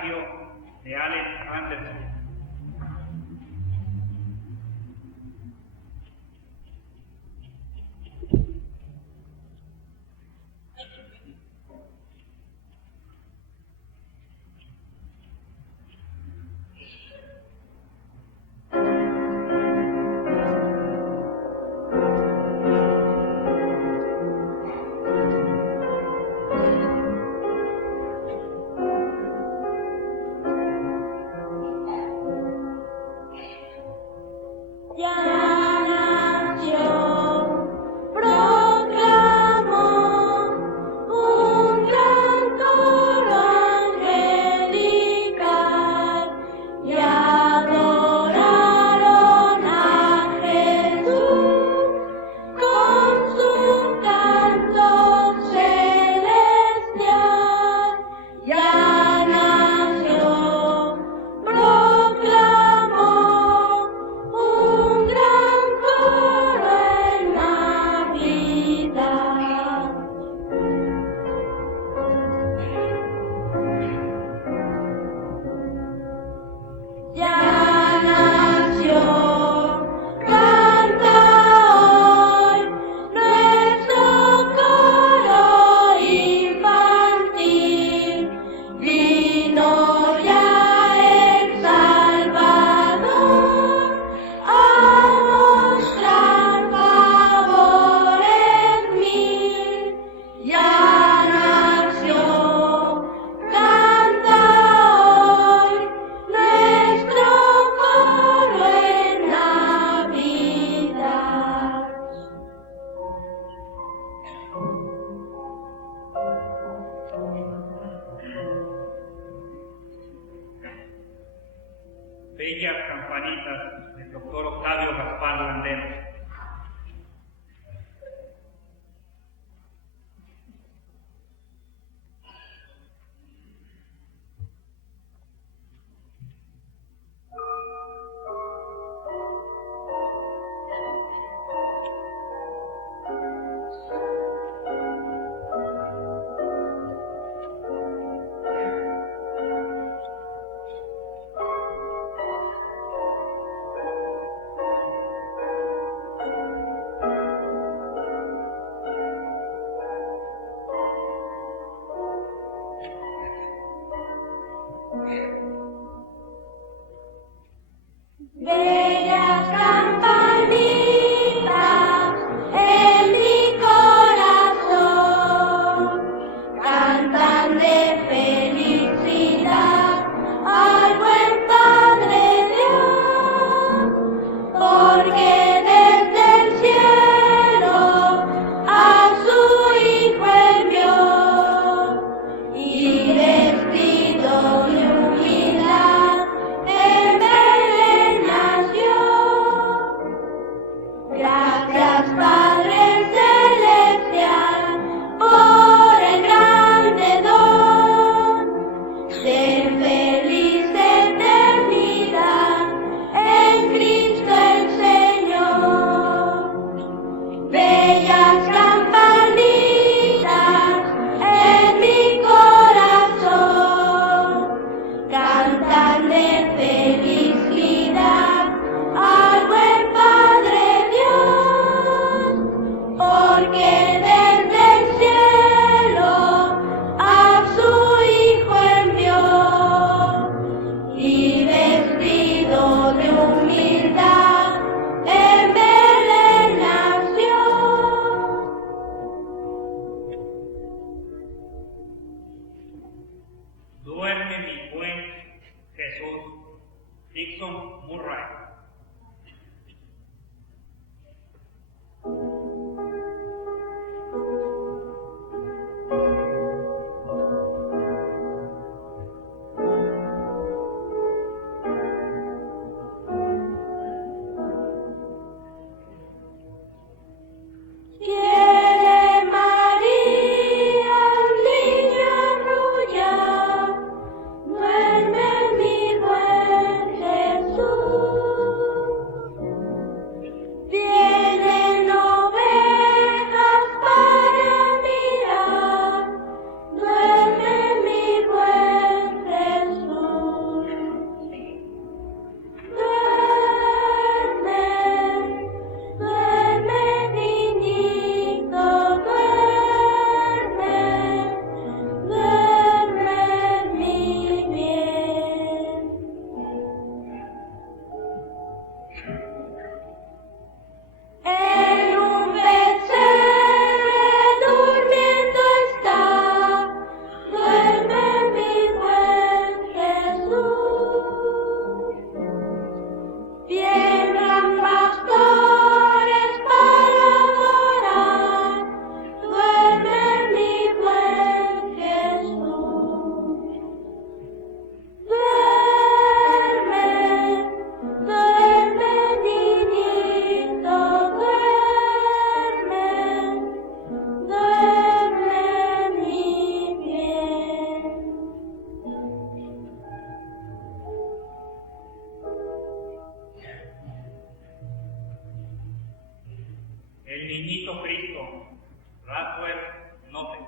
Adagio de Alex Anderson. Bellas campanitas del doctor Octavio Gaspar Landero. todo Cristo, Rafael Note.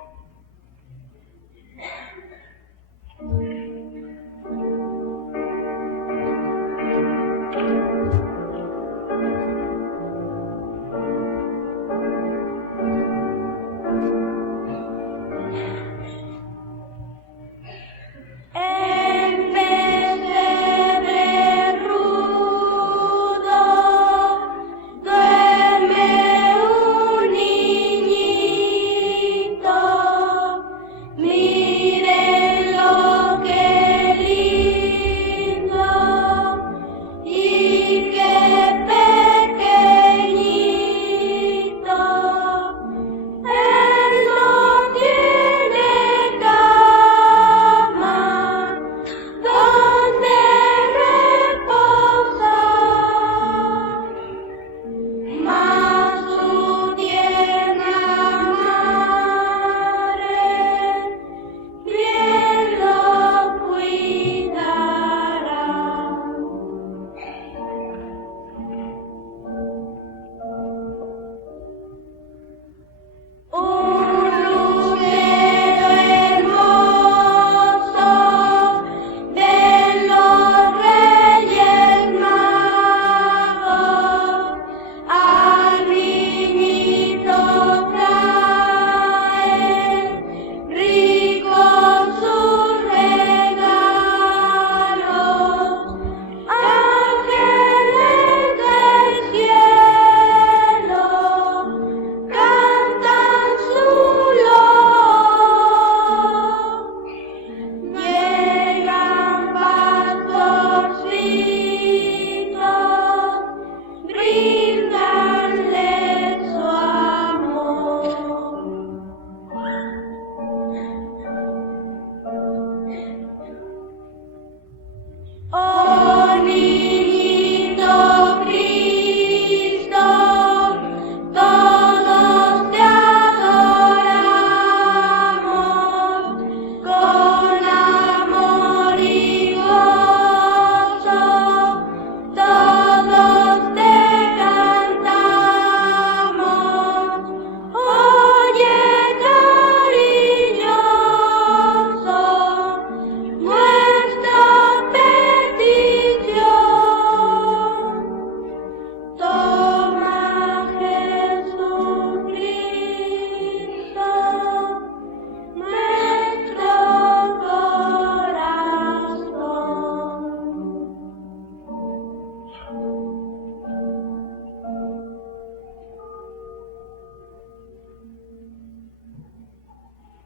A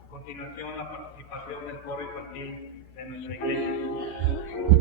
continuación, la participación del coro infantil de nuestra iglesia.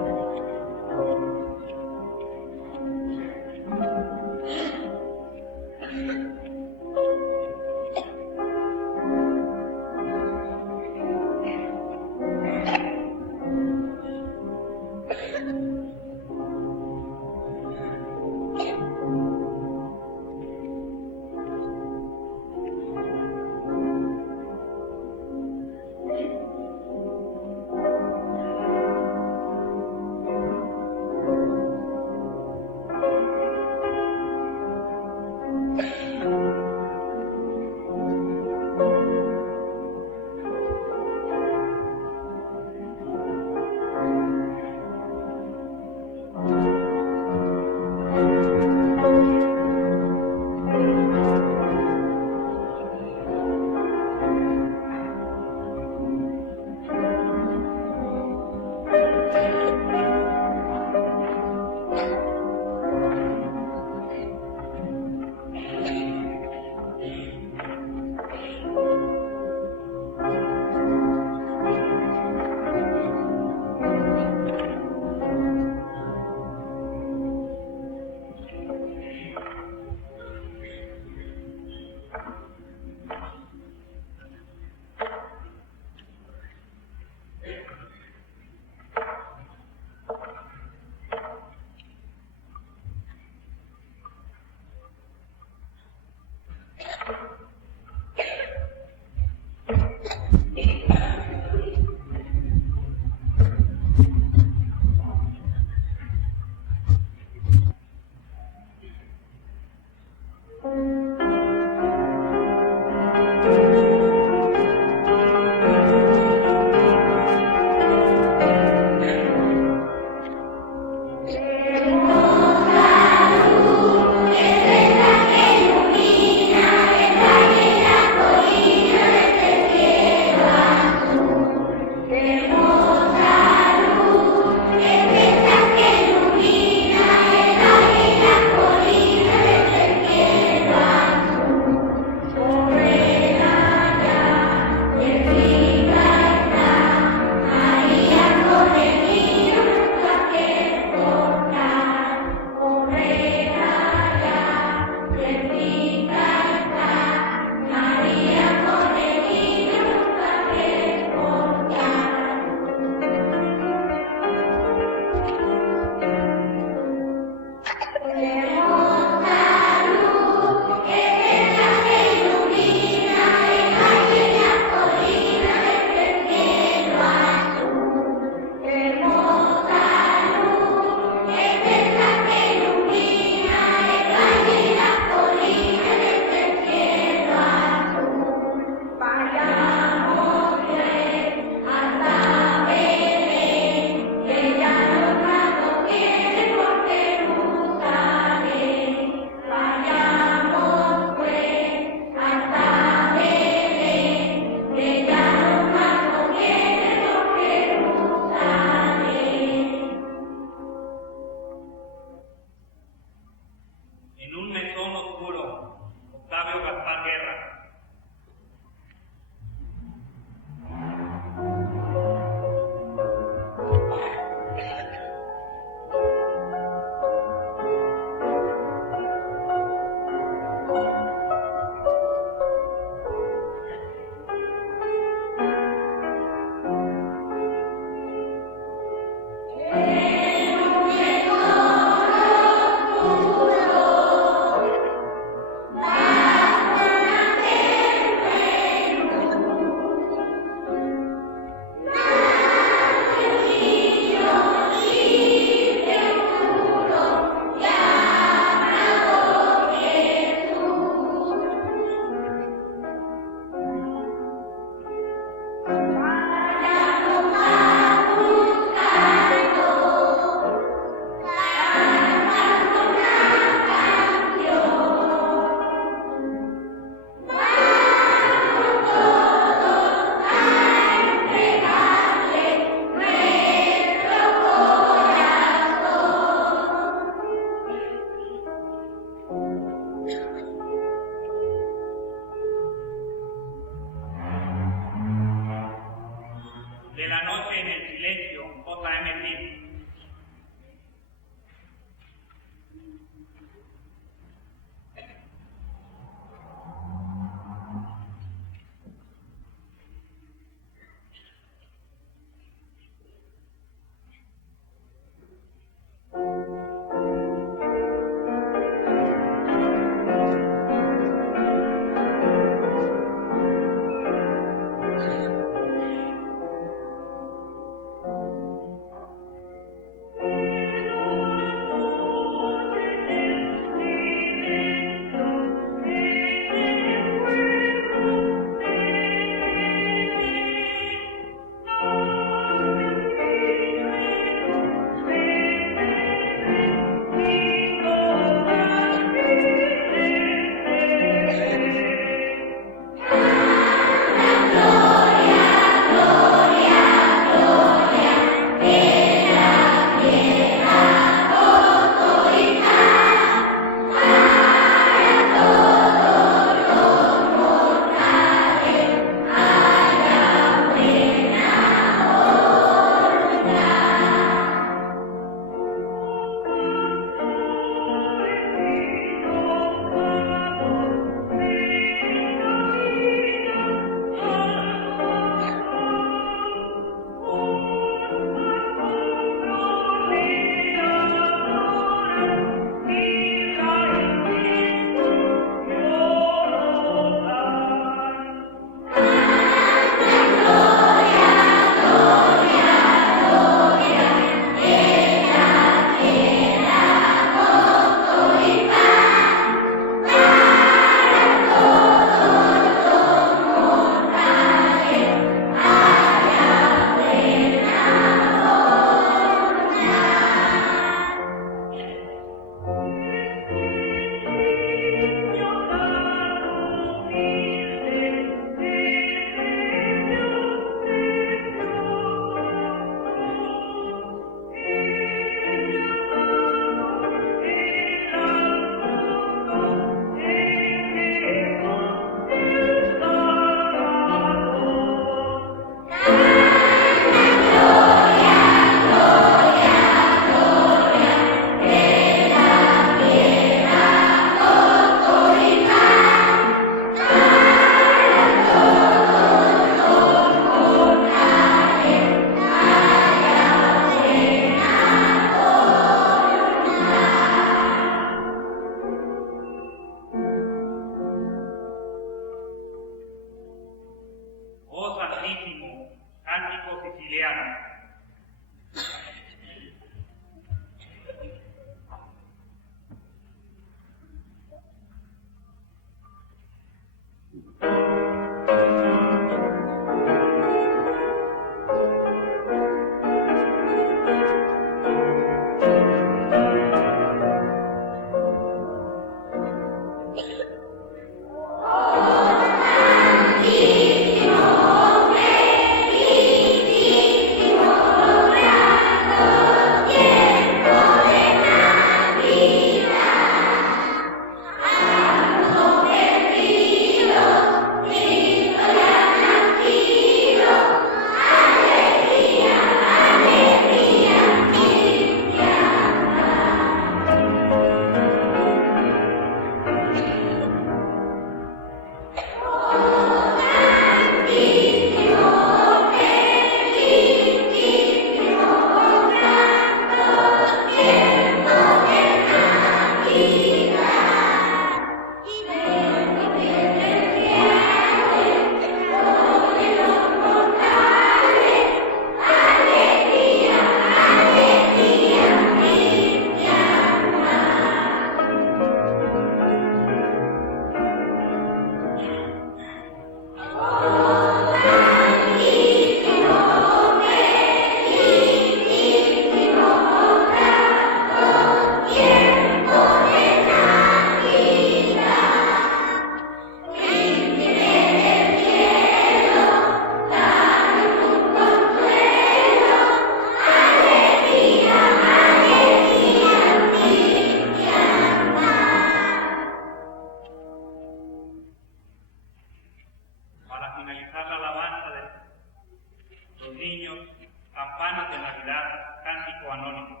cantidad cántico anónimo.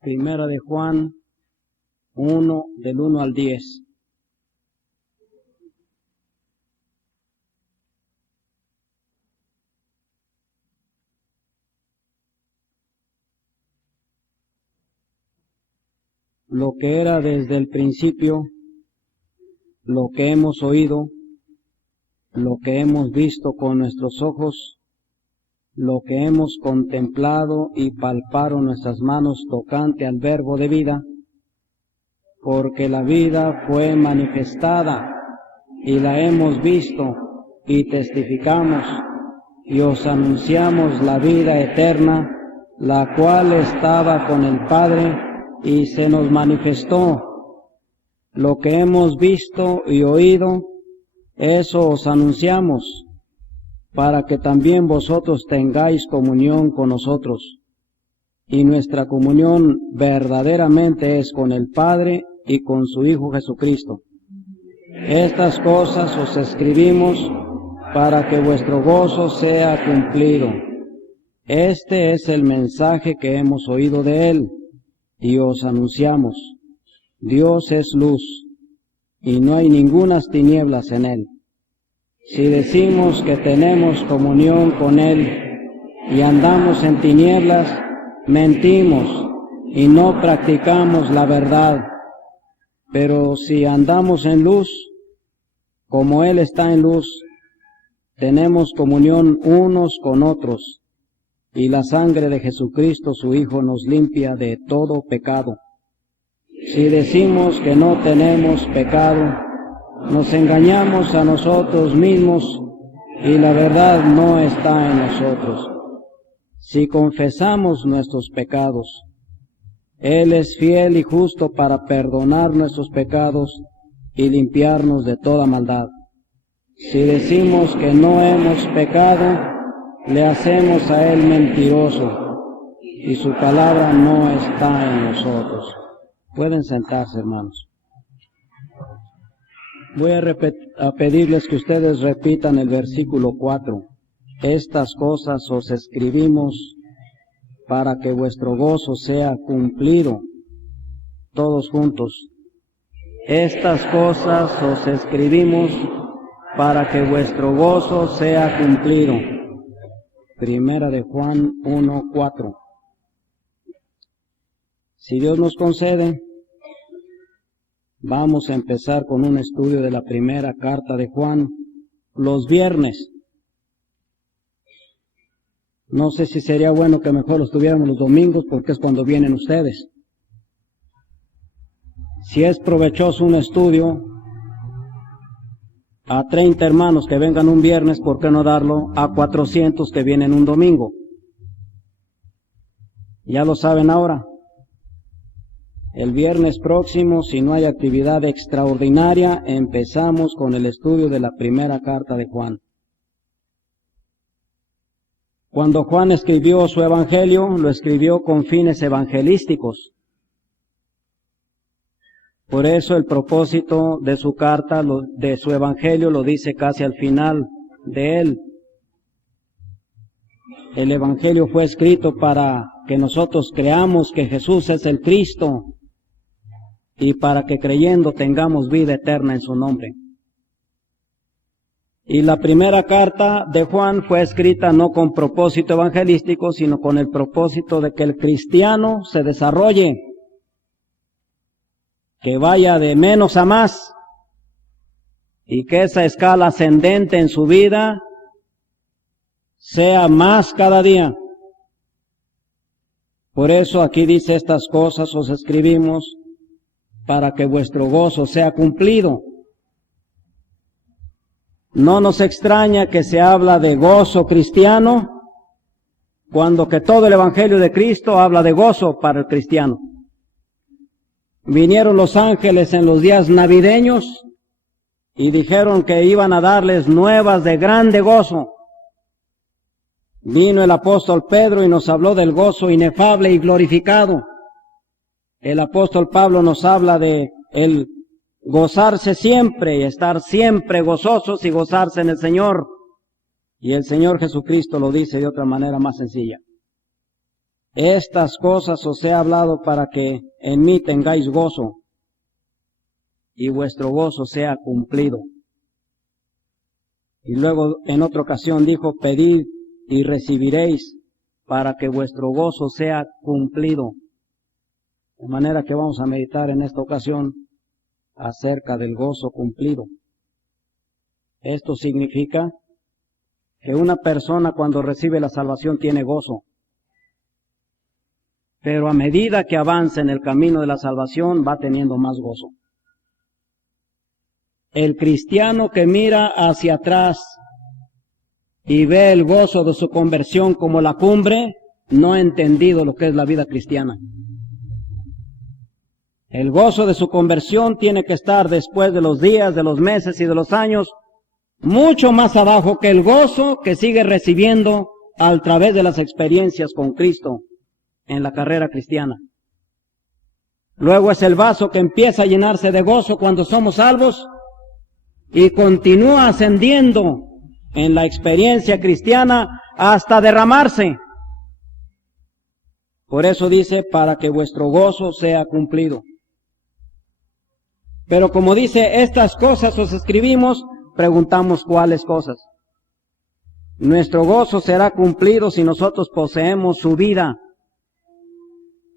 Primera de Juan 1, del 1 al 10. Lo que era desde el principio, lo que hemos oído, lo que hemos visto con nuestros ojos, lo que hemos contemplado y palparon nuestras manos tocante al verbo de vida, porque la vida fue manifestada y la hemos visto y testificamos y os anunciamos la vida eterna, la cual estaba con el Padre y se nos manifestó. Lo que hemos visto y oído, eso os anunciamos, para que también vosotros tengáis comunión con nosotros. Y nuestra comunión verdaderamente es con el Padre y con su Hijo Jesucristo. Estas cosas os escribimos para que vuestro gozo sea cumplido. Este es el mensaje que hemos oído de Él y os anunciamos. Dios es luz y no hay ningunas tinieblas en Él. Si decimos que tenemos comunión con Él y andamos en tinieblas, mentimos y no practicamos la verdad. Pero si andamos en luz, como Él está en luz, tenemos comunión unos con otros, y la sangre de Jesucristo su Hijo nos limpia de todo pecado. Si decimos que no tenemos pecado, nos engañamos a nosotros mismos y la verdad no está en nosotros. Si confesamos nuestros pecados, Él es fiel y justo para perdonar nuestros pecados y limpiarnos de toda maldad. Si decimos que no hemos pecado, le hacemos a Él mentiroso y su palabra no está en nosotros. Pueden sentarse, hermanos. Voy a pedirles que ustedes repitan el versículo 4. Estas cosas os escribimos para que vuestro gozo sea cumplido. Todos juntos. Estas cosas os escribimos para que vuestro gozo sea cumplido. Primera de Juan 1:4. Si Dios nos concede, vamos a empezar con un estudio de la primera carta de Juan los viernes. No sé si sería bueno que mejor lo estuviéramos los domingos porque es cuando vienen ustedes. Si es provechoso un estudio a 30 hermanos que vengan un viernes, ¿por qué no darlo a 400 que vienen un domingo? Ya lo saben ahora. El viernes próximo, si no hay actividad extraordinaria, empezamos con el estudio de la primera carta de Juan. Cuando Juan escribió su evangelio, lo escribió con fines evangelísticos. Por eso el propósito de su carta, de su evangelio, lo dice casi al final de él. El evangelio fue escrito para que nosotros creamos que Jesús es el Cristo y para que creyendo tengamos vida eterna en su nombre. Y la primera carta de Juan fue escrita no con propósito evangelístico, sino con el propósito de que el cristiano se desarrolle, que vaya de menos a más, y que esa escala ascendente en su vida sea más cada día. Por eso aquí dice: estas cosas os escribimos para que vuestro gozo sea cumplido. No nos extraña que se habla de gozo cristiano, cuando que todo el Evangelio de Cristo habla de gozo para el cristiano. Vinieron los ángeles en los días navideños y dijeron que iban a darles nuevas de grande gozo. Vino el apóstol Pedro y nos habló del gozo inefable y glorificado. El apóstol Pablo nos habla de el gozarse siempre y estar siempre gozosos y gozarse en el Señor. Y el Señor Jesucristo lo dice de otra manera más sencilla: estas cosas os he hablado para que en mí tengáis gozo y vuestro gozo sea cumplido. Y luego en otra ocasión dijo: pedid y recibiréis para que vuestro gozo sea cumplido. De manera que vamos a meditar en esta ocasión acerca del gozo cumplido. Esto significa que una persona cuando recibe la salvación tiene gozo, pero a medida que avanza en el camino de la salvación va teniendo más gozo. El cristiano que mira hacia atrás y ve el gozo de su conversión como la cumbre, no ha entendido lo que es la vida cristiana. El gozo de su conversión tiene que estar después de los días, de los meses y de los años, mucho más abajo que el gozo que sigue recibiendo a través de las experiencias con Cristo en la carrera cristiana. Luego es el vaso que empieza a llenarse de gozo cuando somos salvos y continúa ascendiendo en la experiencia cristiana hasta derramarse. Por eso dice: para que vuestro gozo sea cumplido. Pero como dice: estas cosas os escribimos, preguntamos: ¿cuáles cosas? Nuestro gozo será cumplido si nosotros poseemos su vida.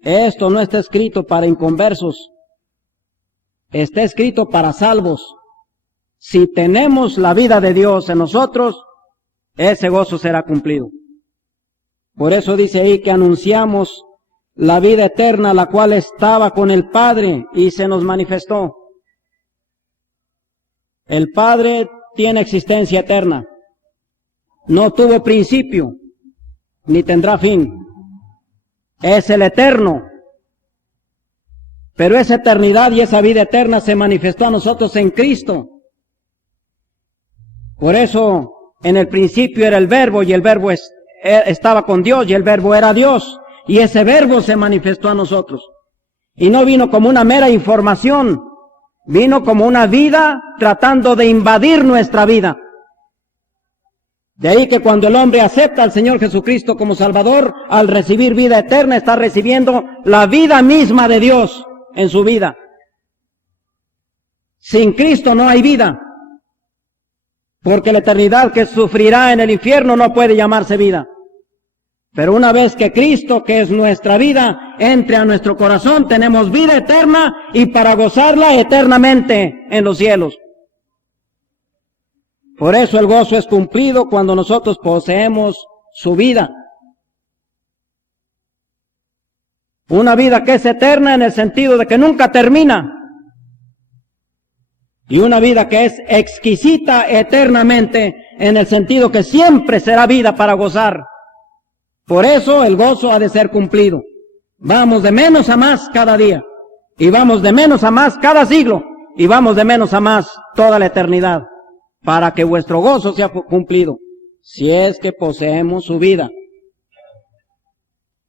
Esto no está escrito para inconversos, está escrito para salvos. Si tenemos la vida de Dios en nosotros, ese gozo será cumplido. Por eso dice ahí que anunciamos la vida eterna, la cual estaba con el Padre y se nos manifestó. El Padre tiene existencia eterna. No tuvo principio, ni tendrá fin. Es el eterno. Pero esa eternidad y esa vida eterna se manifestó a nosotros en Cristo. Por eso, en el principio era el Verbo, y el Verbo estaba con Dios, y el Verbo era Dios. Y ese Verbo se manifestó a nosotros. Y no vino como una mera información, vino como una vida tratando de invadir nuestra vida. De ahí que cuando el hombre acepta al Señor Jesucristo como Salvador, al recibir vida eterna, está recibiendo la vida misma de Dios en su vida. Sin Cristo no hay vida, porque la eternidad que sufrirá en el infierno no puede llamarse vida. Pero una vez que Cristo, que es nuestra vida, entre a nuestro corazón, tenemos vida eterna y para gozarla eternamente en los cielos. Por eso el gozo es cumplido cuando nosotros poseemos su vida. Una vida que es eterna en el sentido de que nunca termina. Y una vida que es exquisita eternamente en el sentido que siempre será vida para gozar. Por eso el gozo ha de ser cumplido. Vamos de menos a más cada día. Y vamos de menos a más cada siglo. Y vamos de menos a más toda la eternidad. Para que vuestro gozo sea cumplido. Si es que poseemos su vida.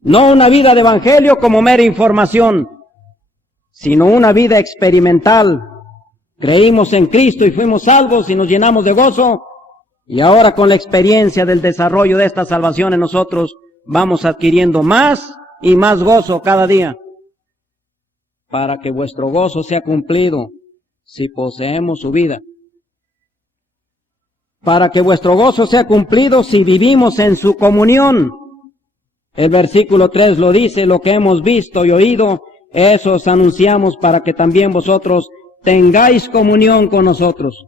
No una vida de evangelio como mera información, sino una vida experimental. Creímos en Cristo y fuimos salvos y nos llenamos de gozo. Y ahora con la experiencia del desarrollo de esta salvación en nosotros, vamos adquiriendo más y más gozo cada día. Para que vuestro gozo sea cumplido, si poseemos su vida. Para que vuestro gozo sea cumplido si vivimos en su comunión. El versículo 3 lo dice, lo que hemos visto y oído, eso os anunciamos para que también vosotros tengáis comunión con nosotros.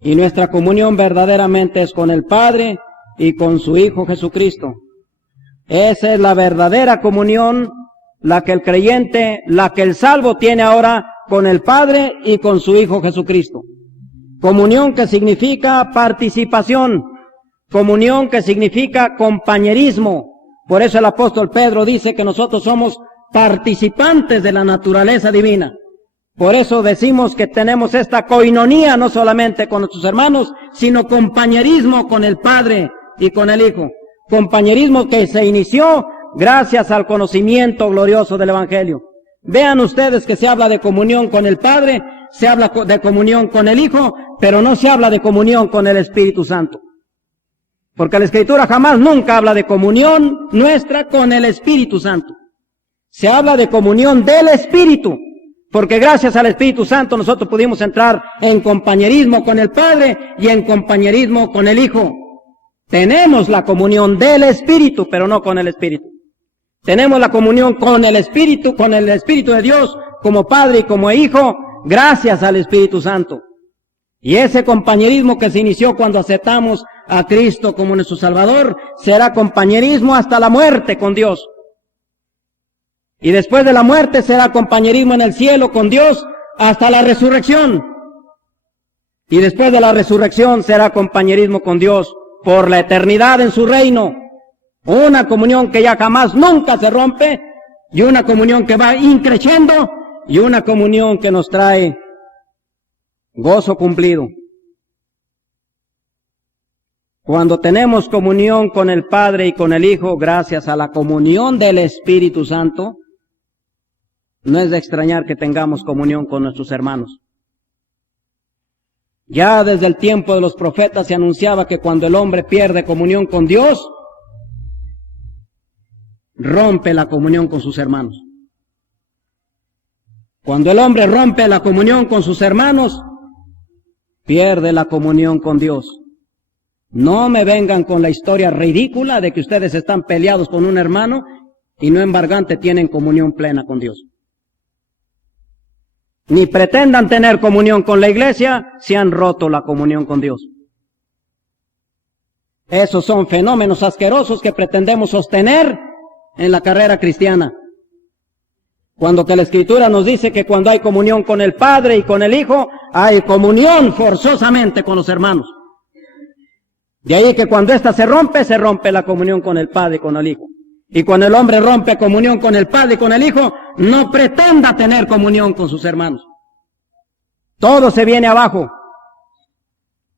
Y nuestra comunión verdaderamente es con el Padre y con su Hijo Jesucristo. Esa es la verdadera comunión, la que el creyente, la que el salvo tiene ahora con el Padre y con su Hijo Jesucristo. Comunión que significa participación, comunión que significa compañerismo. Por eso el apóstol Pedro dice que nosotros somos participantes de la naturaleza divina. Por eso decimos que tenemos esta coinonía no solamente con nuestros hermanos, sino compañerismo con el Padre y con el Hijo. Compañerismo que se inició gracias al conocimiento glorioso del Evangelio. Vean ustedes que se habla de comunión con el Padre, se habla de comunión con el Hijo, pero no se habla de comunión con el Espíritu Santo. Porque la Escritura jamás nunca habla de comunión nuestra con el Espíritu Santo. Se habla de comunión del Espíritu. Porque gracias al Espíritu Santo nosotros pudimos entrar en compañerismo con el Padre y en compañerismo con el Hijo. Tenemos la comunión del Espíritu, pero no con el Espíritu. Tenemos la comunión con el Espíritu de Dios, como Padre y como Hijo, gracias al Espíritu Santo. Y ese compañerismo que se inició cuando aceptamos a Cristo como nuestro Salvador, será compañerismo hasta la muerte con Dios. Y después de la muerte será compañerismo en el cielo con Dios hasta la resurrección. Y después de la resurrección será compañerismo con Dios por la eternidad en su reino. Una comunión que ya jamás nunca se rompe, y una comunión que va increciendo, y una comunión que nos trae gozo cumplido. Cuando tenemos comunión con el Padre y con el Hijo, gracias a la comunión del Espíritu Santo, no es de extrañar que tengamos comunión con nuestros hermanos. Ya desde el tiempo de los profetas se anunciaba que cuando el hombre pierde comunión con Dios, rompe la comunión con sus hermanos. Cuando el hombre rompe la comunión con sus hermanos, pierde la comunión con Dios. No me vengan con la historia ridícula de que ustedes están peleados con un hermano y no embargante tienen comunión plena con Dios. Ni pretendan tener comunión con la iglesia si han roto la comunión con Dios. Esos son fenómenos asquerosos que pretendemos sostener en la carrera cristiana. Cuando que la Escritura nos dice que cuando hay comunión con el Padre y con el Hijo, hay comunión forzosamente con los hermanos. De ahí que cuando ésta se rompe la comunión con el Padre y con el Hijo. Y cuando el hombre rompe comunión con el Padre y con el Hijo, no pretenda tener comunión con sus hermanos. Todo se viene abajo.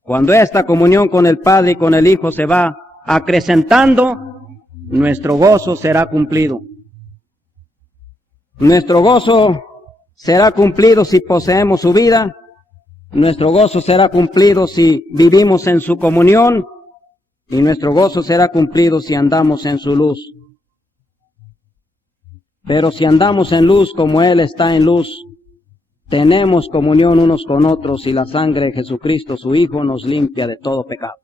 Cuando esta comunión con el Padre y con el Hijo se va acrecentando, nuestro gozo será cumplido. Nuestro gozo será cumplido si poseemos su vida. Nuestro gozo será cumplido si vivimos en su comunión. Y nuestro gozo será cumplido si andamos en su luz. Pero si andamos en luz como Él está en luz, tenemos comunión unos con otros y la sangre de Jesucristo, su Hijo, nos limpia de todo pecado.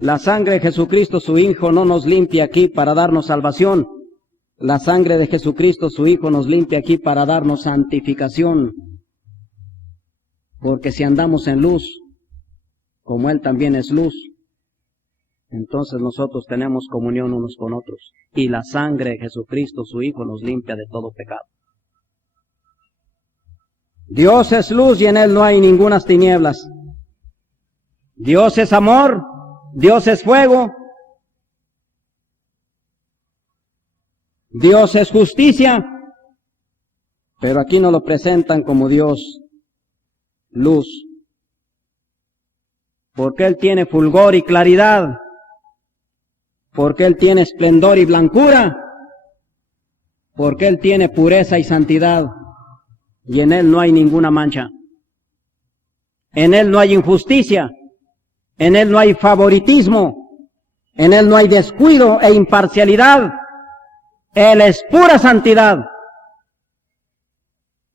La sangre de Jesucristo, su Hijo, no nos limpia aquí para darnos salvación. La sangre de Jesucristo, su Hijo, nos limpia aquí para darnos santificación. Porque si andamos en luz, como Él también es luz, entonces nosotros tenemos comunión unos con otros. Y la sangre de Jesucristo, su Hijo, nos limpia de todo pecado. Dios es luz y en Él no hay ningunas tinieblas. Dios es amor, Dios es fuego, Dios es justicia, pero aquí nos lo presentan como Dios, luz, porque Él tiene fulgor y claridad, porque Él tiene esplendor y blancura, porque Él tiene pureza y santidad, y en Él no hay ninguna mancha, en Él no hay injusticia, en Él no hay favoritismo, en Él no hay descuido e imparcialidad. Él es pura santidad.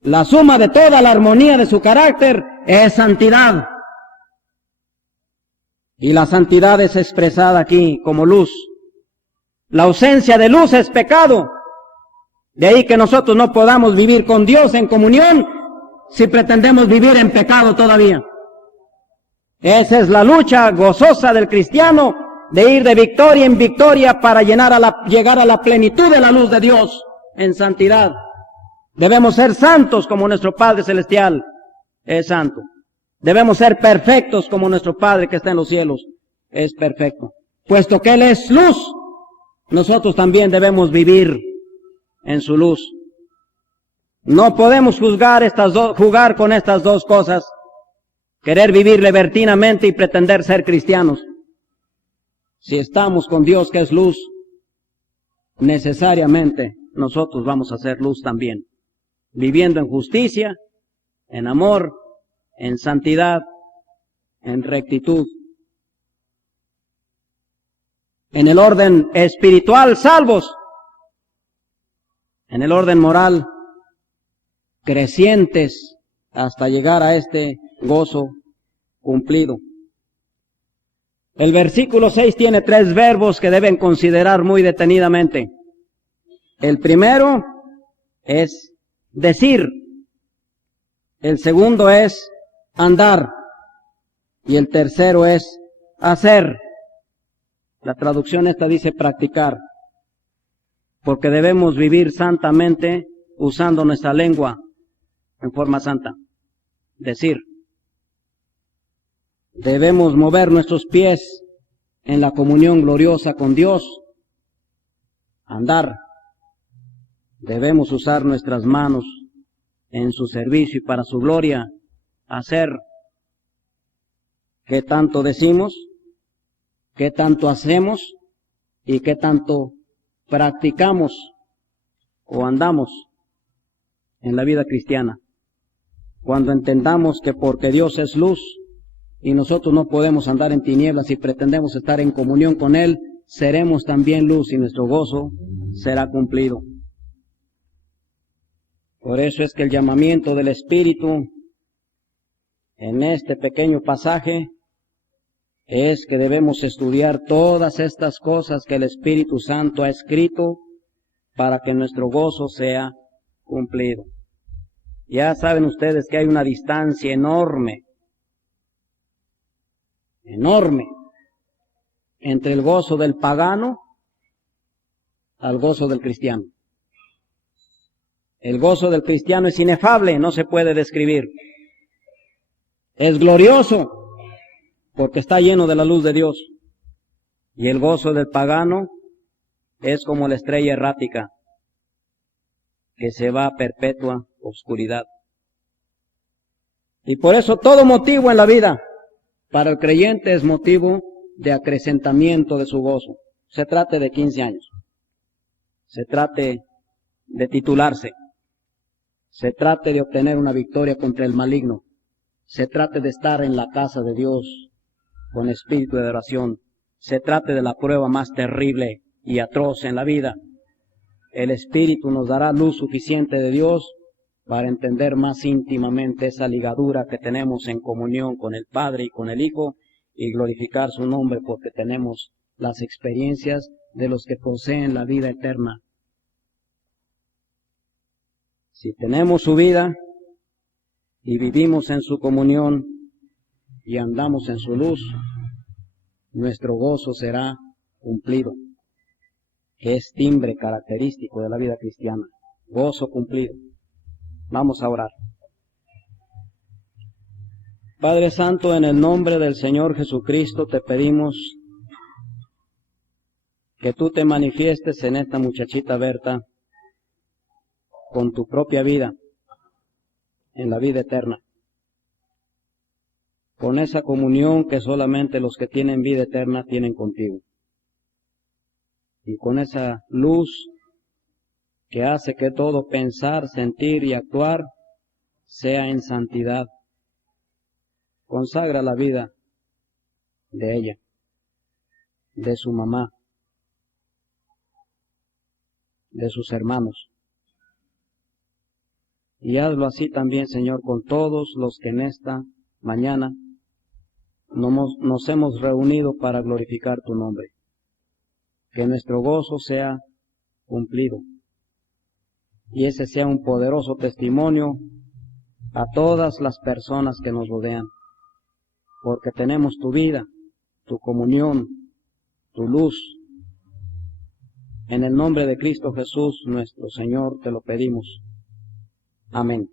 La suma de toda la armonía de su carácter es santidad. Y la santidad es expresada aquí como luz. La ausencia de luz es pecado. De ahí que nosotros no podamos vivir con Dios en comunión si pretendemos vivir en pecado todavía. Esa es la lucha gozosa del cristiano, de ir de victoria en victoria para llegar a la plenitud de la luz de Dios en santidad. Debemos ser santos como nuestro Padre Celestial es santo. Debemos ser perfectos como nuestro Padre que está en los cielos es perfecto. Puesto que Él es luz, nosotros también debemos vivir en su luz. No podemos jugar con estas dos cosas. Querer vivir libertinamente y pretender ser cristianos. Si estamos con Dios que es luz, necesariamente nosotros vamos a ser luz también. Viviendo en justicia, en amor, en santidad, en rectitud. En el orden espiritual, salvos. En el orden moral, crecientes hasta llegar a este gozo cumplido. El versículo 6 tiene 3 verbos que deben considerar muy detenidamente. El primero es decir, el segundo es andar y el tercero es hacer. La traducción esta dice practicar, porque debemos vivir santamente usando nuestra lengua en forma santa. Decir. Debemos mover nuestros pies en la comunión gloriosa con Dios. Andar. Debemos usar nuestras manos en su servicio y para su gloria. Hacer. ¿Qué tanto decimos? ¿Qué tanto hacemos? ¿Y qué tanto practicamos o andamos en la vida cristiana? Cuando entendamos que porque Dios es luz, y nosotros no podemos andar en tinieblas y pretendemos estar en comunión con Él, seremos también luz y nuestro gozo será cumplido. Por eso es que el llamamiento del Espíritu en este pequeño pasaje es que debemos estudiar todas estas cosas que el Espíritu Santo ha escrito para que nuestro gozo sea cumplido. Ya saben ustedes que hay una distancia enorme entre el gozo del pagano al gozo del cristiano. El gozo del cristiano es inefable, no se puede describir. Es glorioso porque está lleno de la luz de Dios. Y el gozo del pagano es como la estrella errática que se va a perpetua oscuridad. Y por eso todo motivo en la vida para el creyente es motivo de acrecentamiento de su gozo. Se trate de 15 años, se trate de titularse, se trate de obtener una victoria contra el maligno, se trate de estar en la casa de Dios con espíritu de oración, se trate de la prueba más terrible y atroz en la vida. El Espíritu nos dará luz suficiente de Dios para entender más íntimamente esa ligadura que tenemos en comunión con el Padre y con el Hijo, y glorificar su nombre porque tenemos las experiencias de los que poseen la vida eterna. Si tenemos su vida y vivimos en su comunión y andamos en su luz, nuestro gozo será cumplido, que es timbre característico de la vida cristiana. Gozo cumplido. Vamos a orar. Padre Santo, en el nombre del Señor Jesucristo te pedimos que tú te manifiestes en esta muchachita Berta con tu propia vida, en la vida eterna, con esa comunión que solamente los que tienen vida eterna tienen contigo, y con esa luz que hace que todo pensar, sentir y actuar sea en santidad. Consagra la vida de ella, de su mamá, de sus hermanos. Y hazlo así también, Señor, con todos los que en esta mañana nos hemos reunido para glorificar tu nombre. Que nuestro gozo sea cumplido. Y ese sea un poderoso testimonio a todas las personas que nos rodean. Porque tenemos tu vida, tu comunión, tu luz. En el nombre de Cristo Jesús, nuestro Señor, te lo pedimos. Amén.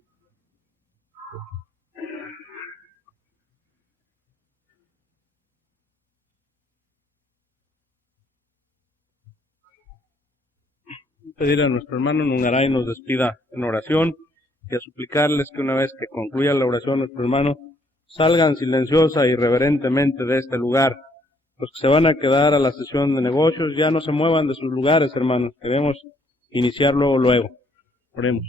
Pedirle a nuestro hermano Nungaray nos despida en oración y a suplicarles que una vez que concluya la oración nuestro hermano salgan silenciosa y reverentemente de este lugar. Los que se van a quedar a la sesión de negocios ya no se muevan de sus lugares, hermanos. Queremos iniciarlo luego. Oremos.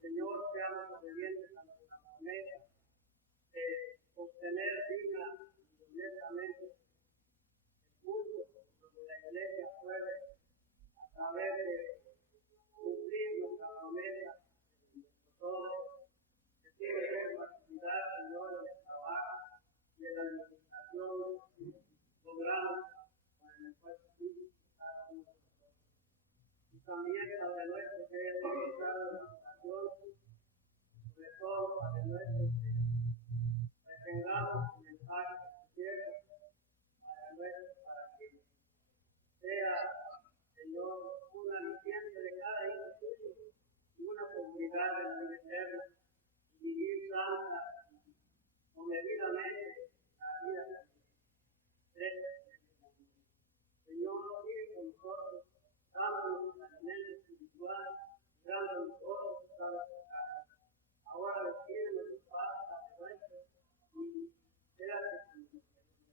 Señor, seamos obedientes a nuestra promesa de sostener digna y honestamente el culto donde la Iglesia puede, a través de cumplir nuestra promesa de nosotros, que tiene que facilidad, Señor, en el trabajo y en la administración, logramos con el esfuerzo físico de cada uno de nosotros. Y también Padre nuestro que hayas realizado sobre todo para nuestros que retengamos el mensaje de tierra para que sea, Señor, un aliciente de cada hijo tuyo y una comunidad de la vida eterna y vivir santa y comedidamente la vida de Señor, sigue con nosotros, dándonos alimento espiritual, dándonos ojos cada pecado. Ahora despídenos tu paz, Padre nuestro, y sea que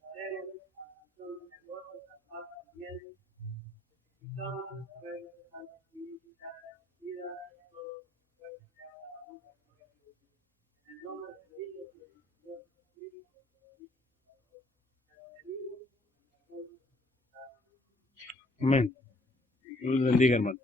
daremos a la acción de negocios, al paz también, necesitamos a través de este Santo Espíritu, que haga vida y todo lo que se haga la honra y gloria de Dios. En el nombre de Cristo, y del Señor Jesucristo, te lo pedimos, Amén. Dios bendiga, hermano.